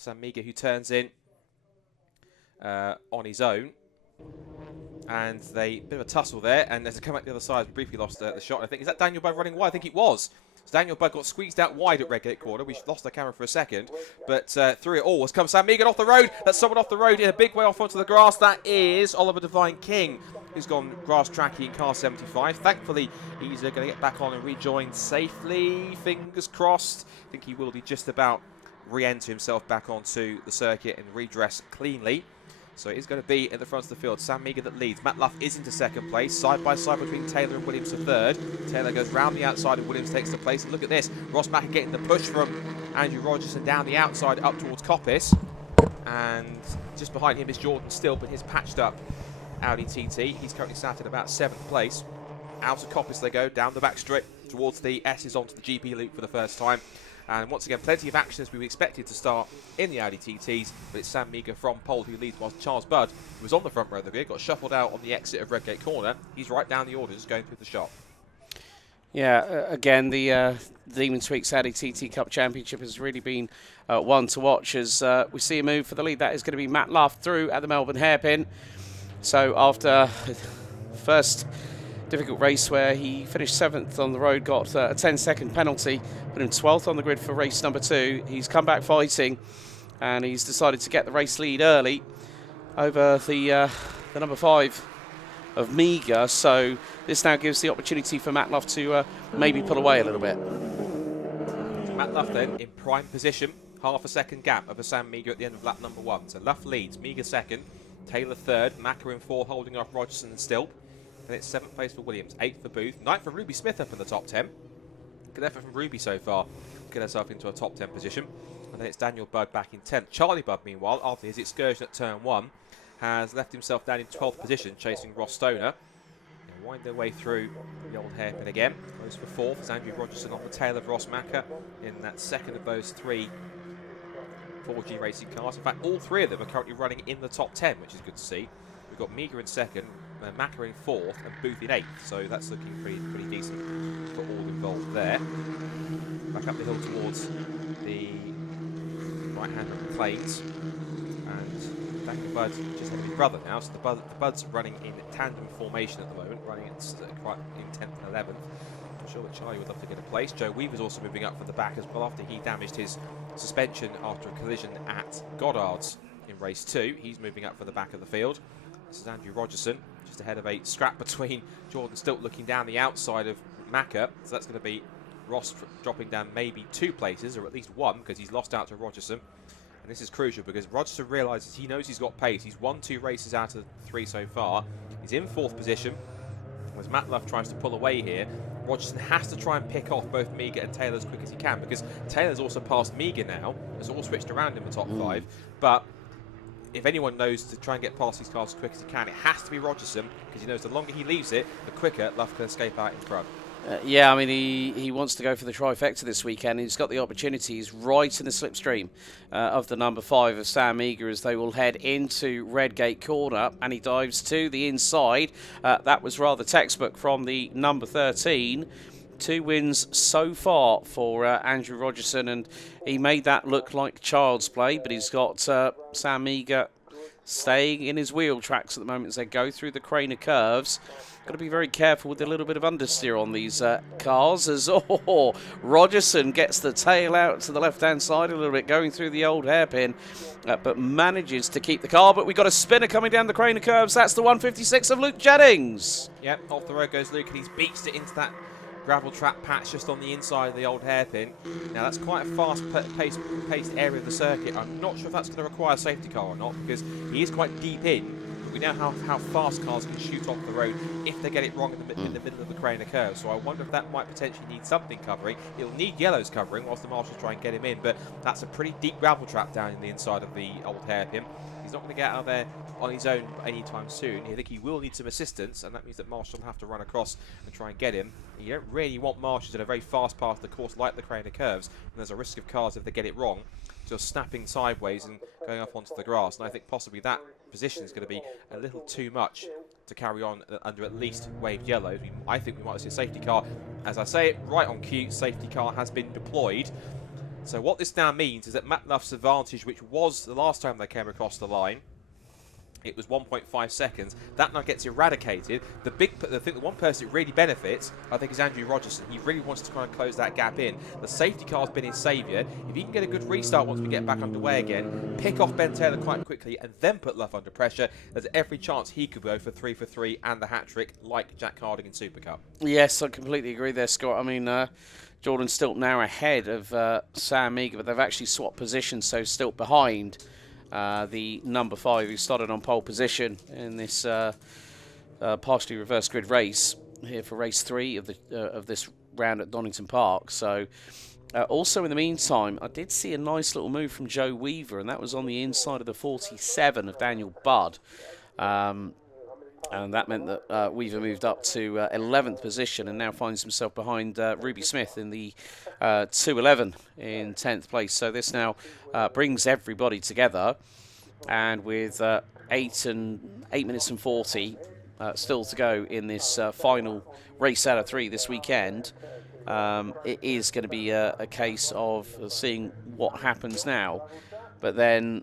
Sam Meagher, who turns in on his own. And they bit of a tussle there, and as they come out the other side, we briefly lost the shot. I think, is that Daniel Budd running wide? I think it was. So Daniel Budd got squeezed out wide at Redgate corner. We lost the camera for a second, but through it all has come Sam Meagher off the road. That's someone off the road in a big way off onto the grass. That is Oliver Devine King, who's gone grass tracky in car 75. Thankfully, he's going to get back on and rejoin safely. Fingers crossed. I think he will be just about re-enter himself back onto the circuit and redress cleanly. So it is going to be at the front of the field. Sam Meagher that leads. Matt Luff is into second place. Side by side between Taylor and Williams for third. Taylor goes round the outside and Williams takes the place. And look at this. Ross Macker getting the push from Andrew Rogerson down the outside up towards Coppice. And just behind him is Jordan Still, but his patched up Audi TT. He's currently sat in about 7th place. Out of Coppice they go, down the back straight towards the S's onto the GP loop for the first time. And once again, plenty of action as we expected to start in the Audi TTs, but it's Sam Meagher from pole who leads, whilst Charles Budd, who was on the front row of the grid, got shuffled out on the exit of Redgate corner. He's right down the order, just going through the shop. Yeah, again, the Demon Tweeks Audi TT Cup Championship has really been one to watch as we see a move for the lead. That is going to be Matt Luff through at the Melbourne hairpin. So after first difficult race where he finished 7th on the road, got a 10-second penalty, put him 12th on the grid for race number 2. He's come back fighting, and he's decided to get the race lead early over the number 5 of Meagher. So this now gives the opportunity for Matt Luff to maybe pull away a little bit. Matt Luff then in prime position, half a second gap over Sam Meagher at the end of lap number 1. So Luff leads, Meagher second, Taylor third, Macker in 4th, holding off Rogerson and Still. And it's 7th place for Williams, 8th for Booth, 9th for Ruby Smith up in the top 10. Good effort from Ruby so far, get herself into a top 10 position. And then it's Daniel Budd back in 10th. Charlie Budd, meanwhile, after his excursion at turn 1, has left himself down in 12th position, chasing Ross Stoner. They'll wind their way through the old hairpin again. Goes for 4th as Andrew Rogerson off the tail of Ross Macker in that second of those 3 4G racing cars. In fact, all 3 of them are currently running in the top 10, which is good to see. We've got Meagher in 2nd, Macker in 4th, and Booth in 8th, so that's looking pretty decent for all involved there. Back up the hill towards the right hand of the Plains, and Daniel Budd just had his brother now, so the Bud's running in tandem formation at the moment, running in 10th and 11th. I'm sure that Charlie would love to get a place. Joe Weaver's also moving up from the back as well after he damaged his suspension after a collision at Goddard's in race 2. He's moving up for the back of the field. This is Andrew Rogerson, just ahead of a scrap between Jordan Stilt looking down the outside of Macker. So that's going to be Ross dropping down maybe 2 places, or at least 1, because he's lost out to Rogerson. And this is crucial because Rogerson realises he knows he's got pace. He's won 2 races out of 3 so far. He's in 4th position. As Matt Luff tries to pull away here, Rogerson has to try and pick off both Meagher and Taylor as quick as he can, because Taylor's also passed Meagher now. It's all switched around in the top 5. But if anyone knows to try and get past these cars as quick as he can, it has to be Rogerson, because he knows the longer he leaves it, the quicker Luff can escape out in front. Yeah, I mean, he wants to go for the trifecta this weekend. He's got the opportunities right in the slipstream of the number 5 of Sam Meagher as they will head into Redgate corner, and he dives to the inside. That was rather textbook from the number 13. 2 wins so far for Andrew Rogerson, and he made that look like child's play, but he's got Sam Meagher staying in his wheel tracks at the moment as they go through the Craner curves. Got to be very careful with a little bit of understeer on these cars as Rogerson gets the tail out to the left-hand side a little bit, going through the old hairpin, but manages to keep the car. But we've got a spinner coming down the Craner curves. That's the 156 of Luke Jennings. Yep, off the road goes Luke, and he's beached it into that gravel trap patch just on the inside of the old hairpin. Now that's quite a fast-paced area of the circuit. I'm not sure if that's going to require a safety car or not, because he is quite deep in. But we know how fast cars can shoot off the road if they get it wrong in the middle of the Craner curve. So I wonder if that might potentially need something covering. It'll need yellows covering whilst the marshals try and get him in, but that's a pretty deep gravel trap down in the inside of the old hairpin. He's not going to get out of there on his own anytime soon. I think he will need some assistance, and that means that Marshall will have to run across and try and get him. And you don't really want Marshals in a very fast part of the course like the Craner curves, and there's a risk of cars, if they get it wrong, just snapping sideways and going off onto the grass. And I think possibly that position is going to be a little too much to carry on under at least waved yellows. I think we might see a safety car. As I say it, right on cue, safety car has been deployed. So what this now means is that Matt Luff's advantage, which was the last time they came across the line, it was 1.5 seconds. That now gets eradicated. The one person that really benefits, I think, is Andrew Rogerson. He really wants to kind of close that gap in. The safety car's been his saviour. If he can get a good restart once we get back underway again, pick off Ben Taylor quite quickly, and then put Luff under pressure, there's every chance he could go for 3 for 3 and the hat-trick like Jack Harding in Super Cup. Yes, I completely agree there, Scott. I mean, Jordan Stilt now ahead of Sam Meager, but they've actually swapped positions, so Stilt behind the number 5 who started on pole position in this partially reverse grid race here for race 3 of this round at Donington Park. So also in the meantime, I did see a nice little move from Joe Weaver, and that was on the inside of the 47 of Daniel Budd. And that meant that Weaver moved up to 11th position and now finds himself behind Ruby Smith in the 211 in 10th place. So this now brings everybody together. And with 8 minutes and 40 still to go in this final race out of 3 this weekend, it is going to be a case of seeing what happens now. But then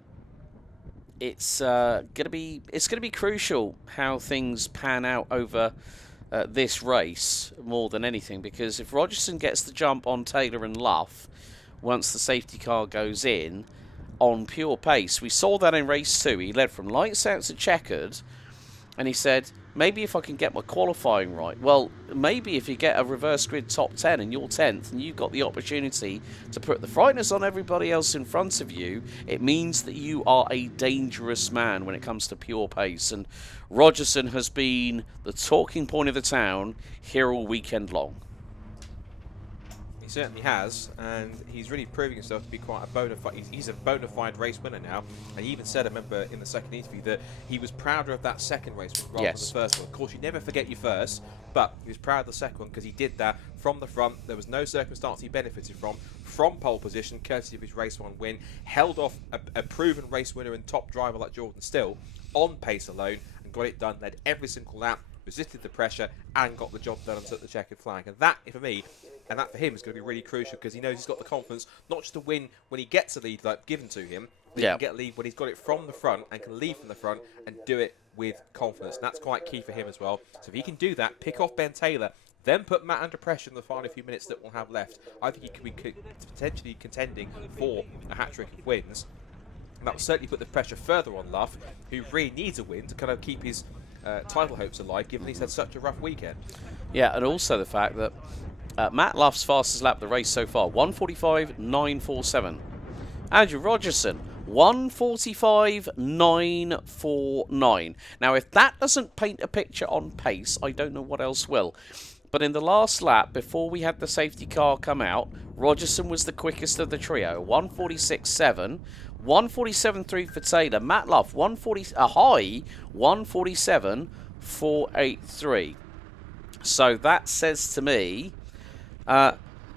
it's going to be crucial how things pan out over this race more than anything, because if Rogerson gets the jump on Taylor and Luff once the safety car goes in on pure pace, we saw that in race 2. He led from lights out to checkered, and he said, maybe if I can get my qualifying right. Well, maybe if you get a reverse grid top 10 and you're 10th and you've got the opportunity to put the frighteners on everybody else in front of you, it means that you are a dangerous man when it comes to pure pace. And Rogerson has been the talking point of the town here all weekend long. He certainly has, and he's really proving himself to be quite a bona fide. He's a bona fide race winner now, and he even said, I remember in the second interview, that he was prouder of that second race rather than the first one. Of course, you never forget your first, but he was proud of the second one because he did that from the front. There was no circumstance he benefited from pole position, courtesy of his race 1 win, held off a proven race winner and top driver like Jordan Still on pace alone, and got it done. Led every single lap, resisted the pressure, and got the job done and took the checkered flag. And that, for me, and that for him is going to be really crucial, because he knows he's got the confidence not just to win when he gets a lead like given to him, but he can get a lead when he's got it from the front and can lead from the front and do it with confidence. And that's quite key for him as well. So if he can do that, pick off Ben Taylor, then put Matt under pressure in the final few minutes that we'll have left, I think he could be potentially contending for a hat-trick of wins. And that will certainly put the pressure further on Luff, who really needs a win to kind of keep his title hopes alive, given he's had such a rough weekend. Yeah, and also the fact that Matt Luff's fastest lap of the race so far, 1:45.947. Andrew Rogerson, 1:45.949. Now, if that doesn't paint a picture on pace, I don't know what else will. But in the last lap, before we had the safety car come out, Rogerson was the quickest of the trio, 1:46.7. 1:47.3 for Taylor. Matt Luff, a high 1:47.483. So that says to me,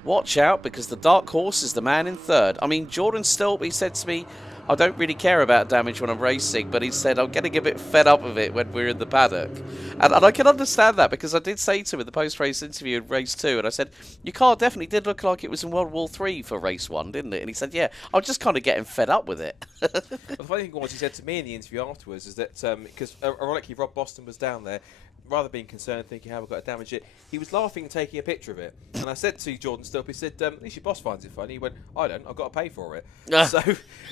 watch out, because the dark horse is the man in third. I mean, Jordan Stilt, he said to me, I don't really care about damage when I'm racing, but he said, I'm getting a bit fed up of it when we're in the paddock. And I can understand that, because I did say to him in the post-race interview in race 2, and I said, your car definitely did look like it was in World War III for race 1, didn't it? And he said, yeah, I'm just kind of getting fed up with it. Well, the funny thing was, he said to me in the interview afterwards, is that, because ironically Rob Boston was down there, rather being concerned, thinking how we've got to damage it, he was laughing and taking a picture of it. And I said to Jordan Stilp, he said, at least your boss finds it funny. He went, I don't, I've got to pay for it. So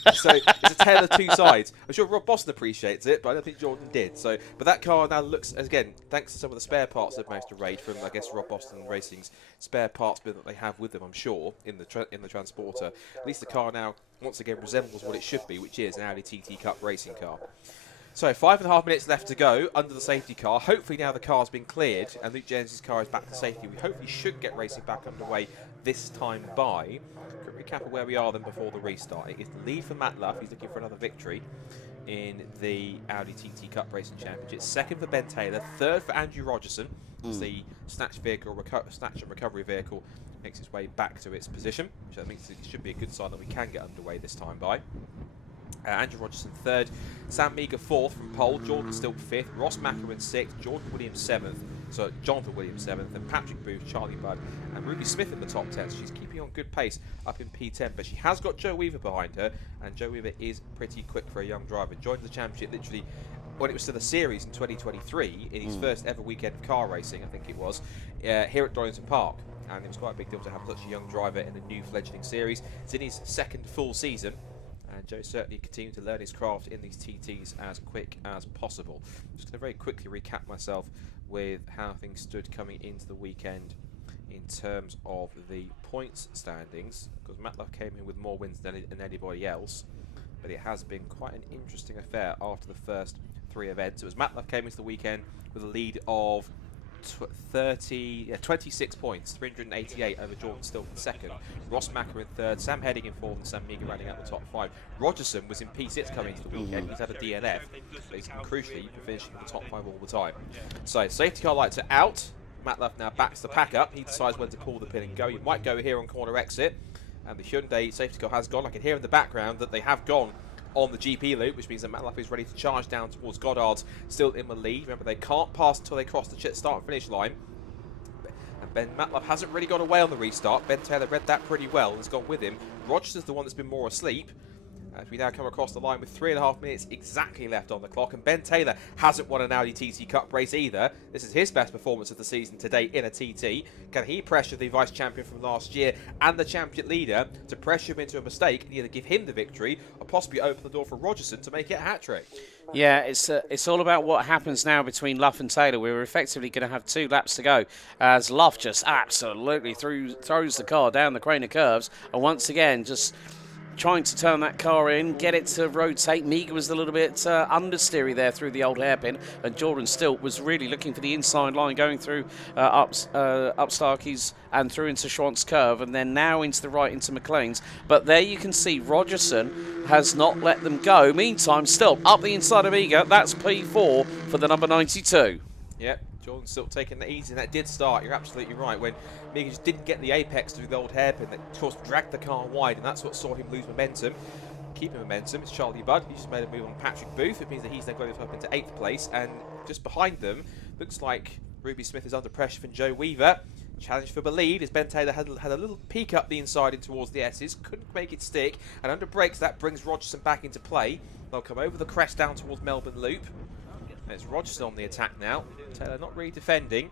it's a tale of two sides. I'm sure Rob Boston appreciates it, but I don't think Jordan did. So, but that car now looks, again, thanks to some of the spare parts they've managed to raid from, I guess, Rob Boston Racing's spare parts bin that they have with them, I'm sure, in the transporter. At least the car now, once again, resembles what it should be, which is an Audi TT Cup racing car. So 5.5 minutes left to go under the safety car. Hopefully now the car's been cleared and Luke Jones's car is back to safety. We hopefully should get racing back underway this time by. Quick recap of where we are then before the restart. It is the lead for Matt Luff. He's looking for another victory in the Audi TT Cup Racing Championship. Second for Ben Taylor. Third for Andrew Rogerson. As the snatch and recovery vehicle makes its way back to its position, which I think should be a good sign that we can get underway this time by. Andrew Rogerson third, Sam Meager fourth from pole, Jordan Stilt fifth, Ross Mackerman sixth, Jordan Williams seventh, So Jonathan Williams 7th, and Patrick Booth, Charlie Budd, and Ruby Smith in the top 10. So she's keeping on good pace up in P10, but she has got Joe Weaver behind her, and Joe Weaver is pretty quick for a young driver. Joined the championship literally when it was still a series in 2023 in his first ever weekend of car racing, I think it was, here at Donington Park. And it was quite a big deal to have such a young driver in a new fledgling series. It's in his second full season, and Joe certainly continued to learn his craft in these TTs as quick as possible. Just going to very quickly recap myself with how things stood coming into the weekend in terms of the points standings, because Matt Luff came in with more wins than anybody else, but it has been quite an interesting affair after the first 3 events. It was Matt Luff came into the weekend with a lead of 26 points, 388 over Jordan Stilton second, Ross Macker in third, Sam Heading in fourth, and Sam Meager rounding out the top 5. Rogerson was in P6 coming into the weekend. He's had a DNF, but he's crucially been finishing in the top 5 all the time. So safety car lights are out. Matt Luff now backs the pack up. He decides when to pull the pin and go. He might go here on corner exit, and the Hyundai safety car has gone. I can hear in the background that they have gone on the GP loop, which means that Matt Luff is ready to charge down towards Goddard's, still in the lead. Remember, they can't pass until they cross the start and finish line. And Matt Luff hasn't really got away on the restart. Ben Taylor read that pretty well and has gone with him. Rogerson's the one that's been more asleep, as we now come across the line with 3.5 minutes exactly left on the clock. And Ben Taylor hasn't won an Audi TT Cup race either. This is his best performance of the season today in a TT. Can he pressure the vice champion from last year and the champion leader to pressure him into a mistake and either give him the victory or possibly open the door for Rogerson to make it a hat-trick? Yeah, it's all about what happens now between Luff and Taylor. We're effectively going to have 2 laps to go, as Luff just absolutely throws the car down the crane of curves, and once again just trying to turn that car in, get it to rotate. Meager was a little bit understeery there through the old hairpin, and Jordan Stilt was really looking for the inside line, going through up Starkey's and through into Schwant's curve, and then now into the right into McLean's. But there you can see Rogerson has not let them go. Meantime, Stilt up the inside of Meager. That's P4 for the number 92. Yep. Jordan still taking it easy, and that did start, you're absolutely right, when Meager just didn't get the apex through the old hairpin. That, of course, dragged the car wide, and that's what saw him lose momentum. Keeping momentum, it's Charlie Budd. He just made a move on Patrick Booth. It means that he's now got himself into 8th place, and just behind them, looks like Ruby Smith is under pressure from Joe Weaver. Challenge for the lead as Ben Taylor had a little peek up the inside in towards the S's, couldn't make it stick, and under brakes that brings Rogerson back into play. They'll come over the crest down towards Melbourne Loop. And it's Rogerson on the attack now. Taylor not really defending,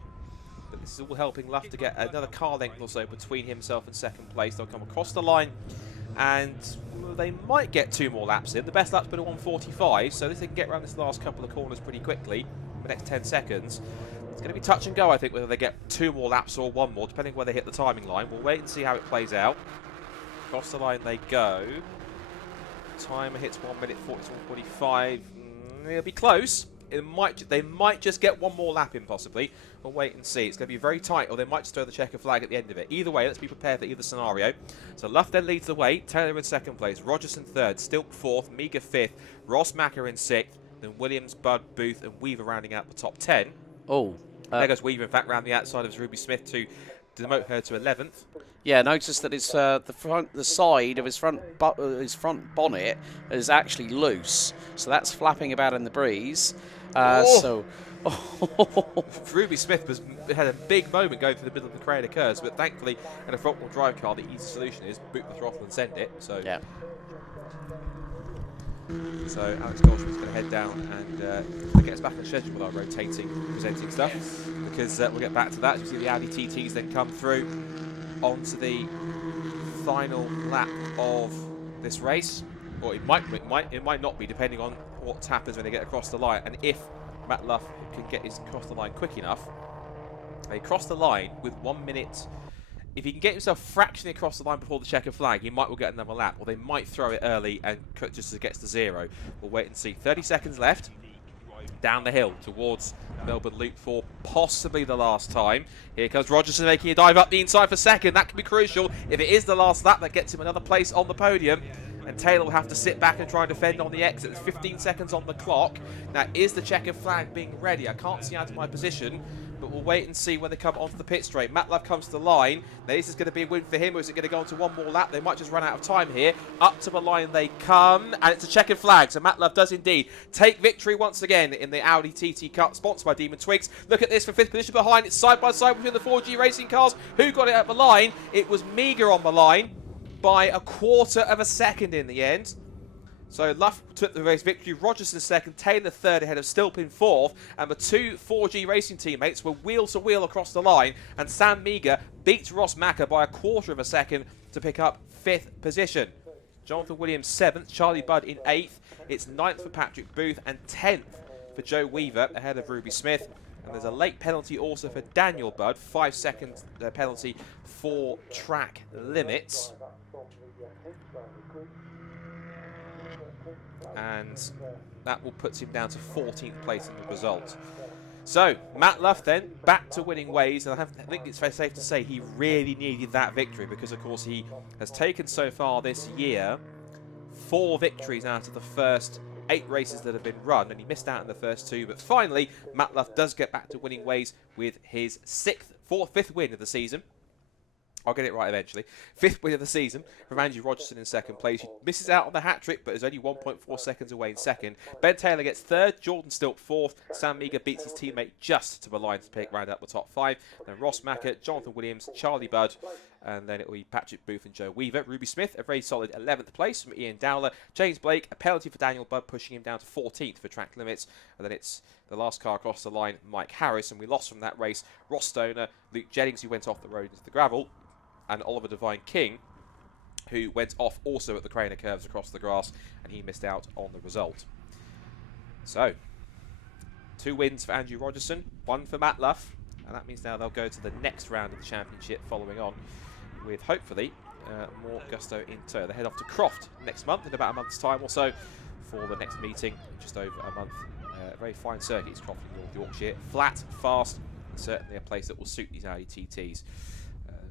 but this is all helping Luff to get another car length or so between himself and second place. They'll come across the line, and they might get 2 more laps in. The best lap's been a 1:45, so if they can get around this last couple of corners pretty quickly, in the next 10 seconds, it's going to be touch and go, I think, whether they get 2 more laps or 1 more, depending where they hit the timing line. We'll wait and see how it plays out. Across the line they go. Timer hits 1 minute 41:45. It'll be close. They might just get 1 more lap in, possibly. We'll wait and see. It's going to be very tight, or they might just throw the checker flag at the end of it. Either way, let's be prepared for either scenario. So Luff then leads the way. Taylor in 2nd place. Rogerson 3rd. Stilt 4th. Meager 5th. Ross Macker in 6th. Then Williams, Budd, Booth, and Weaver rounding out the top 10. There goes Weaver, in fact, round the outside of Ruby Smith to demote her to 11th. Yeah, notice that it's the side of his front bonnet is actually loose, so that's flapping about in the breeze. Ruby Smith had a big moment going through the middle of the crane of curves, but thankfully, in a front-wheel drive car, the easy solution is boot the throttle and send it. So yeah. So Alex Goldschmidt's going to head down and get us back on schedule with our rotating, presenting stuff, because we'll get back to that. You see the Audi TTs then come through onto the final lap of this race, or it might not be, depending on what happens when they get across the line, and if Matt Luff can get his across the line quick enough. They cross the line with 1 minute. If he can get himself fractionally across the line before the checker flag, he might well get another lap, or they might throw it early and cut just as it gets to 0. We'll wait and see. 30 seconds left. Down the hill towards Melbourne Loop for possibly the last time. Here comes Rogerson making a dive up the inside for 2nd. That can be crucial. If it is the last lap, that gets him another place on the podium. And Taylor will have to sit back and try and defend on the exit. There's 15 seconds on the clock. Now, is the checker flag being ready? I can't see out of my position, but we'll wait and see when they come onto the pit straight. Matt Love comes to the line. Now, this is going to be a win for him, or is it going to go on to one more lap? They might just run out of time here. Up to the line they come, and it's a checkered flag. So Matt Love does indeed take victory once again in the Audi TT Cup, sponsored by Tweeks. Look at this for 5th position behind. It's side by side between the 4G racing cars. Who got it at the line? It was Meager on the line by a quarter of a second in the end. So Luff took the race victory, Rogerson second, Taylor third ahead of Stilpin fourth, and the two 4G racing teammates were wheel to wheel across the line, and Sam Meager beat Ross Macker by a quarter of a second to pick up 5th position. Jonathan Williams 7th, Charlie Budd in 8th, it's 9th for Patrick Booth and 10th for Joe Weaver ahead of Ruby Smith. And there's a late penalty also for Daniel Budd, 5 seconds penalty for track limits. And that will put him down to 14th place in the result. So, Matt Luff then, back to winning ways, and I think it's very safe to say he really needed that victory because, of course, he has taken so far this year 4 victories out of the first 8 races that have been run, and he missed out in the first 2, but finally, Matt Luff does get back to winning ways with his 5th win of the season. I'll get it right eventually. 5th win of the season from Andrew Rogerson in 2nd place. He misses out on the hat-trick, but is only 1.4 seconds away in 2nd. Ben Taylor gets 3rd, Jordan Stilp 4th. Sam Meager beats his teammate just to the line to pick round out the top 5. Then Ross Macker, Jonathan Williams, Charlie Budd, and then it will be Patrick Booth and Joe Weaver. Ruby Smith, a very solid 11th place from Ian Dowler. James Blake, a penalty for Daniel Budd, pushing him down to 14th for track limits. And then it's the last car across the line, Mike Harris, and we lost from that race Ross Stoner, Luke Jennings, who went off the road into the gravel, and Oliver Devine King, who went off also at the Craner curves across the grass, and he missed out on the result. So, 2 wins for Andrew Rogerson, 1 for Matt Luff, and that means now they'll go to the next round of the championship following on with, hopefully, more gusto in tow. They head off to Croft next month, in about a month's time or so, for the next meeting, just over a month. A very fine circuit, it's Croft in North Yorkshire. Flat, fast, and certainly a place that will suit these Audi TTs.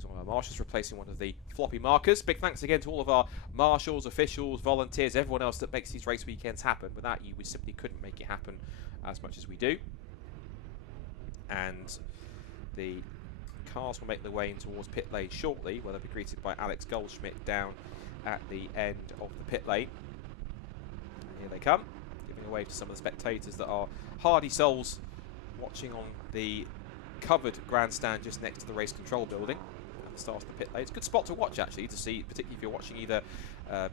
One of our marshals replacing one of the floppy markers. Big thanks again to all of our marshals, officials, volunteers, everyone else that makes these race weekends happen. Without you, we simply couldn't make it happen as much as we do. And the cars will make their way in towards pit lane shortly, where they'll be greeted by Alex Goldschmidt down at the end of the pit lane. And here they come, giving a wave to some of the spectators that are hardy souls watching on the covered grandstand just next to the race control building. Start of the pit lane. It's a good spot to watch actually, to see, particularly if you're watching either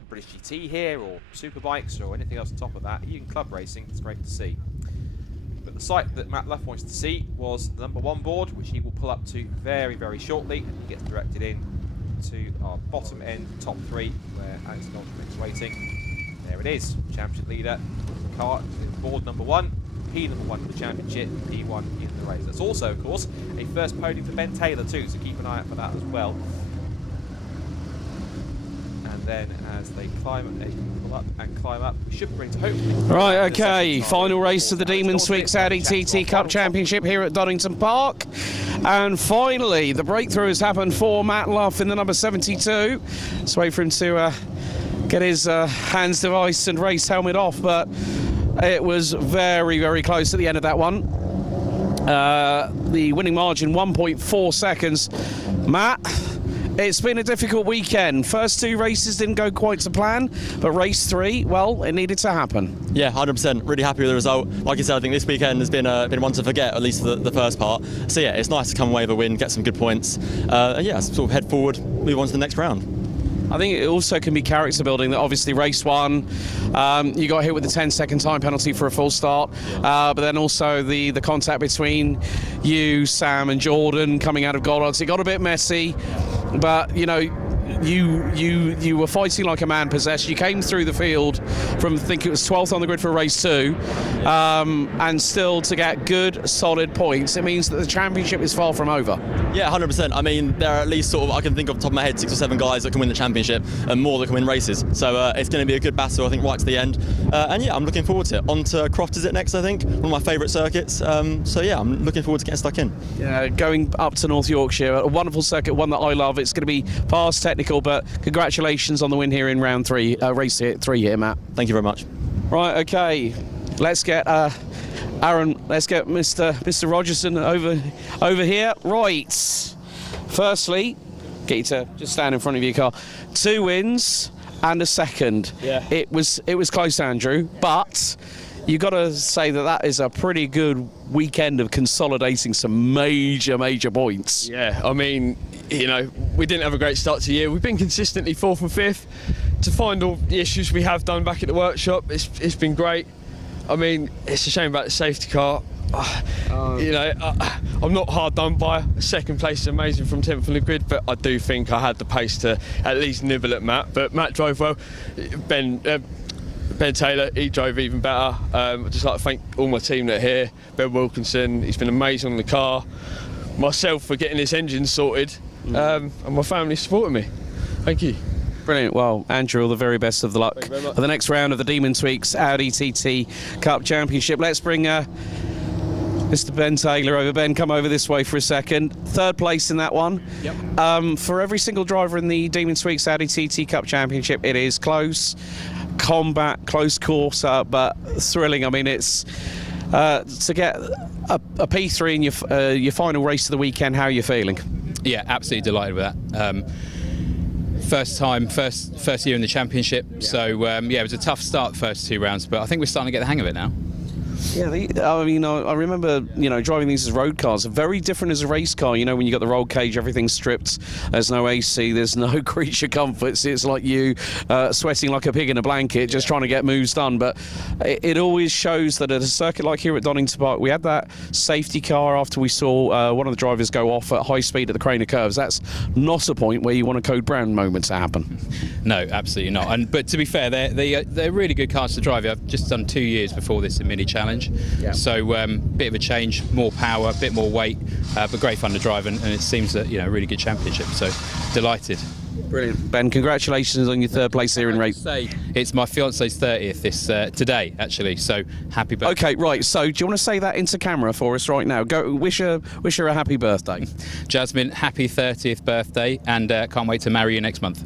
British GT here or Superbikes or anything else on top of that, even club racing. It's great to see. But the site that Matt Luff wants to see was the number 1 board, which he will pull up to very, very shortly, and he gets directed in to our bottom end, top 3, where Alex Goldschmidt is waiting. There it is, championship leader, car, board number 1. P number 1 for the championship, P1 in the race. That's also, of course, a first podium for Ben Taylor too, so keep an eye out for that as well. And then as they climb, they pull up and climb up, we should bring to hopefully. Right, okay, final race of the Demon Tweeks Audi TT Cup Championship here at Donington Park. And finally, the breakthrough has happened for Matt Luff in the number 72. Let's wait for him to get his hands device and race helmet off, but it was very, very close at the end of that one. The winning margin, 1.4 seconds. Matt, it's been a difficult weekend. First 2 races didn't go quite to plan, but race 3, well, it needed to happen. Yeah, 100%. Really happy with the result. Like you said, I think this weekend has been one to forget, at least the first part. So yeah, it's nice to come away with a win, get some good points. And yeah, sort of head forward, move on to the next round. I think it also can be character building. That obviously race 1, you got hit with the 10-second time penalty for a full start, but then also the contact between you, Sam, and Jordan coming out of Goddard's. It got a bit messy, but you know, you were fighting like a man possessed. You came through the field from, I think it was 12th on the grid for race 2, and still to get good, solid points. It means that the championship is far from over. Yeah, 100%. I mean, there are at least sort of, I can think off the top of my head, 6 or 7 guys that can win the championship and more that can win races. So it's going to be a good battle, I think, right to the end. And yeah, I'm looking forward to it. On to Croft is it next, I think. One of my favourite circuits. So yeah, I'm looking forward to getting stuck in. Yeah, going up to North Yorkshire, a wonderful circuit, one that I love. It's going to be fast, technical, but congratulations on the win here in round 3, race 3 here, Matt. Thank you very much. Right, okay, let's get a Aaron, let's get Mr. Rogerson over here. Right. Firstly, get you to just stand in front of your car. 2 wins and a second. Yeah. It was close, Andrew, but you got to say that is a pretty good weekend of consolidating some major points. Yeah, I mean, you know, we didn't have a great start to the year. We've been consistently 4th and 5th. To find all the issues we have done back at the workshop, it's been great. I mean, it's a shame about the safety car. You know, I'm not hard done by. 2nd place is amazing from 10th on the grid, but I do think I had the pace to at least nibble at Matt. But Matt drove well. Ben Taylor, he drove even better. I'd just like to thank all my team that are here. Ben Wilkinson, he's been amazing on the car. Myself for getting this engine sorted, and my family supporting me. Thank you. Brilliant. Well, Andrew, all the very best of the luck for the next round of the Demon Tweeks Audi TT Cup Championship. Let's bring Mr. Ben Taylor over. Ben, come over this way for a second. 3rd place in that one. Yep. For every single driver in the Demon Tweeks Audi TT Cup Championship, it is close combat, close course, but thrilling. I mean, it's to get a P3 in your final race of the weekend. How are you feeling? Yeah, absolutely delighted with that. First year in the championship, so yeah, it was a tough start the first 2 rounds, but I think we're starting to get the hang of it now. Yeah, I mean, I remember, you know, driving these as road cars. Very different as a race car. You know, when you got the roll cage, everything's stripped. There's no AC. There's no creature comforts. It's like you sweating like a pig in a blanket, just trying to get moves done. But it always shows that at a circuit like here at Donington Park, we had that safety car after we saw one of the drivers go off at high speed at the Craner curves. That's not a point where you want a Code Brown moment to happen. No, absolutely not. But to be fair, they're really good cars to drive. I've just done 2 years before this in Mini Challenge. So bit of a change, more power, a bit more weight, but great fun to drive, and it seems that, you know, a really good championship. So delighted. Brilliant. Ben, congratulations on your 3rd place here in race. It's my fiance's 30th today, actually. So happy birthday. Okay, right. So do you want to say that into camera for us right now? Go wish her a happy birthday. Jasmine, happy 30th birthday, and can't wait to marry you next month.